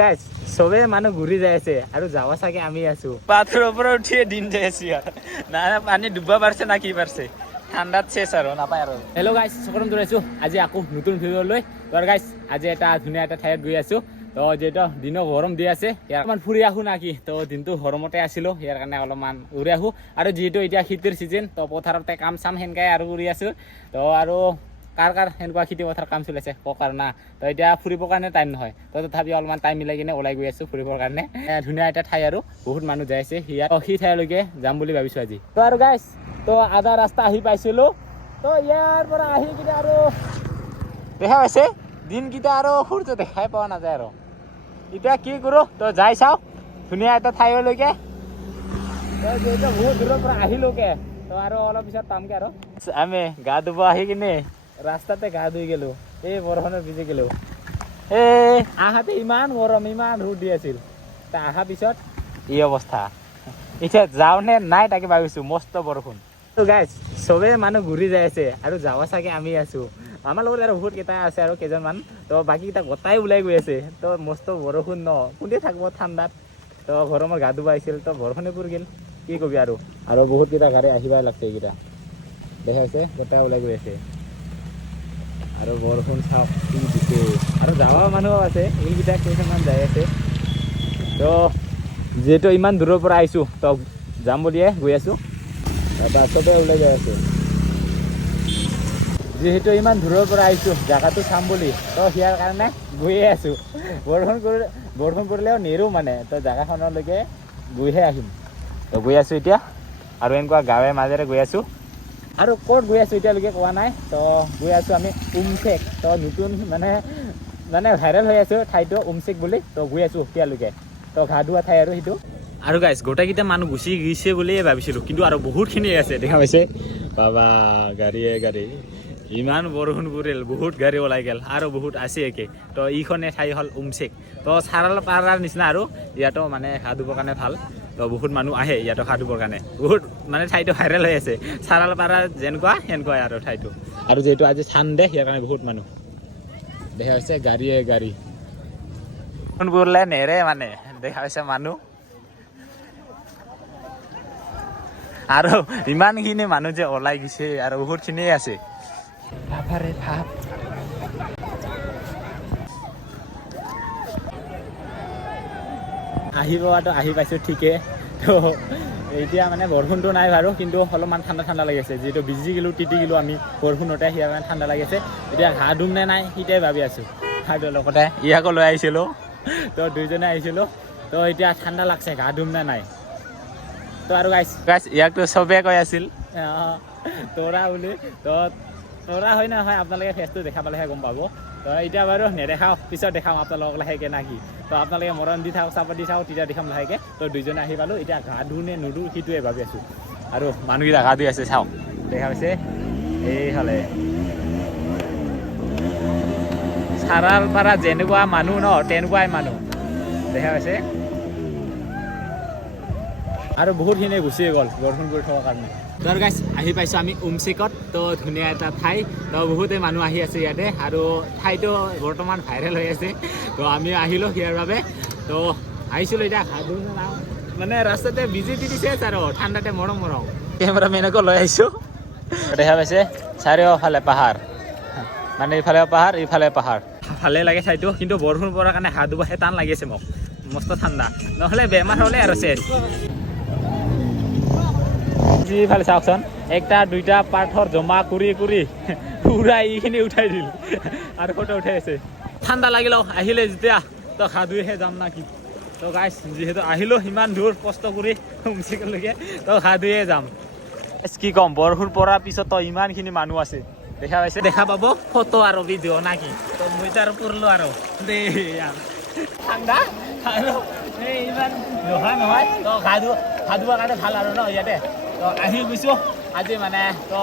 guys চবে মানুহ ঘূৰি যাই আছে আৰু যাৱা চাগে আমি আছো পাথৰৰ ওপৰত উঠিয়ে দিন যাই আছো না পানী ডুবা পাৰছে না কি পাৰছে ঠাণ্ডাত চেছ আৰু নাপায় আৰু হেল্ল' গাইজ চকৰম দৌৰাইছো আজি আকৌ নতুন ভিডিঅ' লৈ গাইজ আজি এটা ধুনীয়া এটা ঠাইত গৈ আছো তো যিহেতু দিনো গৰম দি আছে ইয়াৰ অকণমান ফুৰি আহো নাকি তো দিনটো গৰমতে আছিলো ইয়াৰ কাৰণে অলপমান উৰি আহো আৰু যিহেতু এতিয়া শীতৰ চিজন তো পথাৰতে কাম চাম সেনেকাই আৰু উৰি আছো তো আৰু কাৰ সেনেকুৱা খেতি পথাৰ কাম চলিছে ককাৰ না তো এতিয়া ফুৰিবৰ কাৰণে টাইম নহয় তো তথাপি অলপমান টাইম মিলাই কিনে ওলাই গৈ আছো ফুৰিবৰ কাৰণে ধুনীয়া এটা ঠাই আৰু বহুত মানুহ যাই আছে সেই ঠাইলৈকে যাম বুলি ভাবিছো আজি তো আৰু গাইজ তো আধা ৰাস্তা আহি পাইছিলো তো ইয়াৰ পৰা আহি কিনে আৰু দেখা পাইছে দিনকেইটা আৰু সূৰ্য দেখাই পোৱা নাযায় আৰু এতিয়া কি কৰো তো যাই চাওঁ ধুনীয়া এটা ঠাইলৈকে তো যিহেতু বহুত দূৰৰ পৰা আহিলোকে তো আৰু অলপ পিছত পামগে আৰু আমি গা ধুব আহি কিনে ৰাস্তাতে গা ধুই গেলো এই বৰষুণত ভিজি গেলো এই আহাতে ইমান গৰম ইমান ৰ'দ দি আছিল তা অহা পিছত এই অৱস্থা এতিয়া যাওঁ নে নাই তাকে ভাবিছো মস্ত বৰষুণ তো গাইজ চবে মানুহ ঘূৰি যাই আছে আৰু যাৱা চাগে আমি আছো আমাৰ লগত আৰু বহুত কেইটা আছে আৰু কেইজনমান তো বাকীকেইটা গোটাই ওলাই গৈ আছে তো মস্ত বৰষুণ ন কোনে থাকিব ঠাণ্ডাত তো গৰমৰ গা ধুব আহিছিল তো বৰষুণে পৰি গ'ল কি কবি আৰু বহুত কেইটা গাড়ী আহিবাই লাগছে এইকেইটা দেখা আছে গোটাই ওলাই গৈ আছে আৰু বৰষুণ চাওক কি দিছে আৰু যাৱা মানুহ আছে এইকেইটা কেইজনমান যাই আছে তো যিহেতু ইমান দূৰৰ পৰা আহিছোঁ তো যাম বুলিয়ে গৈ আছোঁ বাছতে ওলাই যাই আছোঁ যিহেতু ইমান দূৰৰ পৰা আহিছোঁ জেগাটো চাম বুলি তো সিয়াৰ কাৰণে গৈয়ে আছোঁ বৰষুণ পৰিলেও নেৰো মানে তো জেগাখনলৈকে গৈহে আহিম তো গৈ আছোঁ এতিয়া আৰু এনেকুৱা গাঁৱে মাজেৰে গৈ আছোঁ আৰু ক'ত গৈ আছোঁ এতিয়ালৈকে কোৱা নাই তো গৈ আছোঁ আমি উমচেক তো নতুন মানে ভাইৰেল হৈ আছোঁ ঠাইটো উমচেক বুলি তো গৈ আছোঁ এতিয়ালৈকে তো ঘা ধোৱা ঠাই আৰু সেইটো আৰু গাইজ গোটেইকেইটা মানুহ গুচি গৈছে বুলিয়ে ভাবিছিলোঁ কিন্তু আৰু বহুতখিনি আছে দেখা পাইছে বাবা গাড়ীয়ে গাড়ী ইমান বৰষুণ পৰিল বহুত গাড়ী ওলাই গ'ল আৰু বহুত আছে একে তো ইখনে ঠাই হ'ল উমচেক তো চাৰাল পাৰাৰ নিচিনা আৰু ইয়াতো মানে ঘা ধুবৰ কাৰণে ভাল তো বহুত মানুহ আহে ইয়াতো ঘা ধুবৰ কাৰণে বহুত মানে ঠাইটো ভাইৰেল হৈ আছে চাৰাল পাৰা যেনেকুৱা সেনেকুৱাই আৰু ঠাইটো আৰু যিহেতু আজি চানডে ইয়াৰ কাৰণে বহুত মানুহ দেখা হৈছে গাড়ীয়ে গাড়ী বৰষুণ নেৰে মানে দেখা হৈছে মানুহ আৰু ইমানখিনি মানুহ যে ওলাই গৈছে আৰু বহুতখিনিয়ে আছে ভাবাৰে ভাব আহি পাইছোঁ ঠিকে তো এতিয়া মানে বৰষুণটো নাই বাৰু কিন্তু অলপমান ঠাণ্ডা লাগি আছে যিহেতু ভিজি গ'লোঁ তিতি গ'লোঁ আমি বৰষুণতে সিয়াৰ কাৰণে ঠাণ্ডা লাগি আছে এতিয়া ঘা ধুম নে নাই সিটাই ভাবি আছোঁ আৰু লগতে ইয়াকো লৈ আহিছিলোঁ তো দুইজনে আহিছিলোঁ তো এতিয়া ঠাণ্ডা লাগছে ঘা ধুম নে নাই তো আৰু গাইছ ইয়াকতো চবেই কৈ আছিল তোৰা বুলি তো তোৰা হয় নহয় আপোনালোকে ফেচটো দেখা পালেহে গম পাব তো এতিয়া বাৰু নেদেখাওঁ পিছত দেখাওঁ আপোনালোকক লাহেকৈ না কি তো আপোনালোকে মৰম দি থাকক চাপত দি থাকক তেতিয়া দেখাম লাহেকৈ তো দুইজনে আহি পালোঁ এতিয়া গা ধুওঁ নে নুধো সেইটোৱে ভাবি আছোঁ আৰু মানুহকেইটা গা ধুই আছে চাওক দেখা পাইছে এইফালে চাৰাল পাৰা যেনেকুৱা মানুহ ন তেনেকুৱাই মানুহ দেখা পাইছে আৰু বহুতখিনি গুচিয়ে গ'ল বৰষুণ পৰি থকাৰ কাৰণে তো গাইছ আহি পাইছোঁ আমি উমচেকত তো ধুনীয়া এটা ঠাই তো বহুতে মানুহ আহি আছে ইয়াতে আৰু ঠাইটো বৰ্তমান ভাইৰেল হৈ আছে তো আমি আহিলোঁ ইয়াৰ বাবে তো আহিছিলোঁ এতিয়া সাধু মানে ৰাস্তাতে বিজি দি দিছে আৰু ঠাণ্ডাতে মৰম কেমেৰামেনকো লৈ আহিছোঁ দেখা পাইছে চাৰিওফালে পাহাৰ মানে ইফালে পাহাৰ ইফালে পাহাৰ ভালে লাগে ঠাইটো কিন্তু বৰষুণ পৰাৰ কাৰণে হাত ধুবহে টান লাগি আছে মোক মস্ত ঠাণ্ডা নহ'লে বেমাৰ হ'লে আৰু চেচ যিফালে চাওকচোন একটা দুইটা পাথৰ জমা কৰি পুৰা এইখিনি উঠাই দিল আৰু ফটো উঠাই আছে ঠাণ্ডা লাগিলেও আহিলে যেতিয়া তো ঘা ধুইহে যাম না কি তো গাইছ যিহেতু আহিলোঁ ইমান দূৰ কষ্ট কৰি উমচেকলৈকে তো ঘা ধুইয়ে যাম কি ক'ম বৰষুণ পৰাৰ পিছত ইমানখিনি মানুহ আছে দেখা পাব ফটো আৰু ভিডিঅ' না কি তো মই আৰু পৰিলোঁ আৰু দেই ঠাণ্ডা আৰু ইমান জহা নহয় তো ঘা ধুৱাৰ কাৰণে ভাল আৰু ন ইয়াতে তো আহি গৈছোঁ আজি মানে তো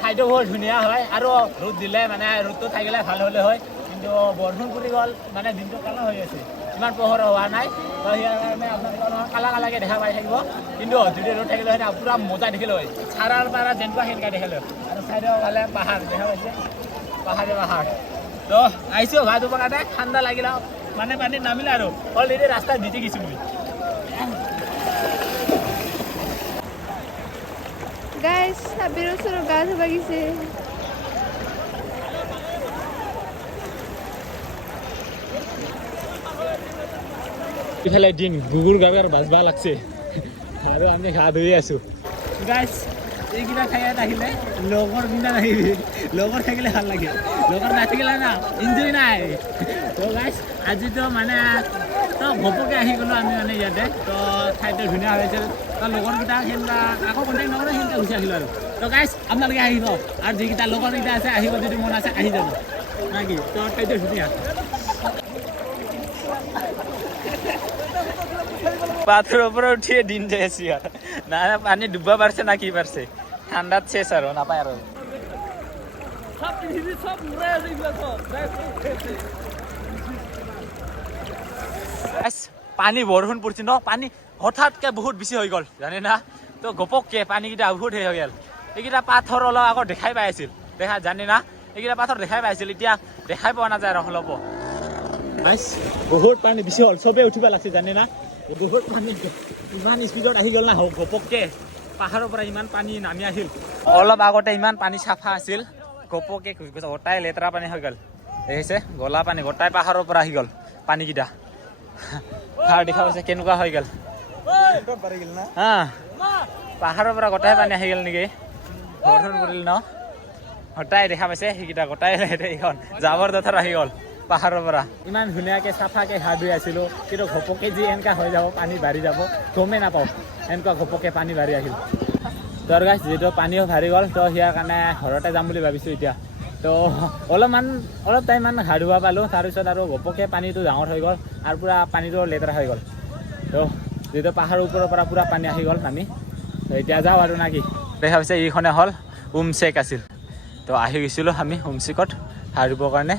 ঠাইটো বহুত ধুনীয়া হয় আৰু ৰ'দ দিলে মানে ৰ'দটো থাকিলে ভাল হ'লে হয় কিন্তু বৰষুণ পৰি গ'ল মানে দিনটো কালা হৈ আছে ইমান পোহৰ হোৱা নাই তো ইয়াৰ কাৰণে আপোনালোকৰ কালাকে দেখা পাই থাকিব কিন্তু যদি ৰ'দ থাকিলে হয় পূৰা মজা দেখিলে হয় চাৰাল পাৰা যেনেকুৱা সেনেকুৱা দেখিলে আৰু চাইডৰ ফালে পাহাৰ দেখা পাইছে পাহাৰ তো আহিছোঁ ঘা ধুবৰ কাৰণে ঠাণ্ডা লাগিলে মানে পানীত নামিলে আৰু অলৰেডি ৰাস্তাত জিতি গৈছোঁ মই গাইস সাবিৰ ওসৰ গা ধোবা গেছে ইফালে দিন গুগুৰ গাবেৰ বাজবা লাগছে আৰু আমি গা ধুই আছো গাইস এইকিটা খাইয়াত আহিলে লগৰ বিনা নাহিবি লগৰ থাকিলে ভাল লাগে লগৰ নাথাকিলে না এনজয় নাই তো গাইস আজিতো মানে তো ঘপকে আহি গ'লো আমি মানে ইয়াতে তো ঠাইটো ধুনীয়া হৈছিল তো লগৰকেইটা সেইবিলাক আকৌ কণ্টেক্ট নকৰে সেইকেইটা গুচি আহিলোঁ আৰু তো গাইস আপোনালোকে আহিব আৰু যিকেইটা লগৰকেইটা আছে আহিব যদি মন আছে আহি যাব নাকি তো ঠাইটো ধুনীয়া পাথৰৰ ওপৰত উঠিয়ে দিন যাই আছো ইয়াত না পানী ডুবা পাৰছে না কি পাৰছে ঠাণ্ডাত চেছ আৰু নাপায় আৰু পানী বৰষুণ পৰিছে ন পানী হঠাৎকে বহুত বেছি হৈ গ'ল জানে না তো ঘপককে পানীকেইটা বহুত হৈ গ'ল এইকেইটা পাথৰ অলপ আগত দেখাই পাই আছিল দেখা জানে না এইকেইটা পাথৰ দেখাই পাই আছিল এতিয়া দেখাই পোৱা নাযায় আৰু অলপ বহুত পানী বেছি হ'ল চবেই উঠিব লাগছে জানে না বহুত পানী ইমান স্পীডত আহি গ'ল না ঘপককে পাহাৰৰ পৰা ইমান পানী নামি আহিল অলপ আগতে ইমান পানী চাফা আছিল ঘপককে গোটাই লেতেৰা পানী হৈ গ'ল দেখিছে গলা পানী গোটাই পাহাৰৰ পৰা আহি গ'ল পানীকেইটা আৰু দেখা পাইছে কেনেকুৱা হৈ গ'ল হা পাহাৰৰ পৰা গোটাই পানী আহি গ'ল নেকি বৰষুণ পৰিল ন গোটাই দেখা পাইছে সেইকেইটা গোটাই এইখন জাবৰ জোথৰ আহি গ'ল পাহাৰৰ পৰা ইমান ধুনীয়াকৈ চাফাকৈ গা ধুই আছিলোঁ কিন্তু ঘপককৈ যি এনেকুৱা হৈ যাব পানী বাঢ়ি যাব গমেই নাপাওঁ এনেকুৱা ঘপককৈ পানী বাঢ়ি আহিল তো আৰু গাইছ যিহেতু পানীও বাঢ়ি গ'ল তো সিয়াৰ কাৰণে ঘৰতে যাম বুলি ভাবিছোঁ এতিয়া তো অলপ টাইমমান গা ধুব পালোঁ তাৰপিছত আৰু ঘপককৈ পানীটো ডাঙৰ হৈ গ'ল আৰু পূৰা পানীটো লেতেৰা হৈ গ'ল তো যিহেতু পাহাৰৰ ওপৰৰ পৰা পূৰা পানী আহি গ'ল আমি তো এতিয়া যাওঁ আৰু না কি দেখা পাইছে এইখনে হ'ল উমচেক আছিল তো আহি গৈছিলোঁ আমি উমচেকত গা ধুবৰ কাৰণে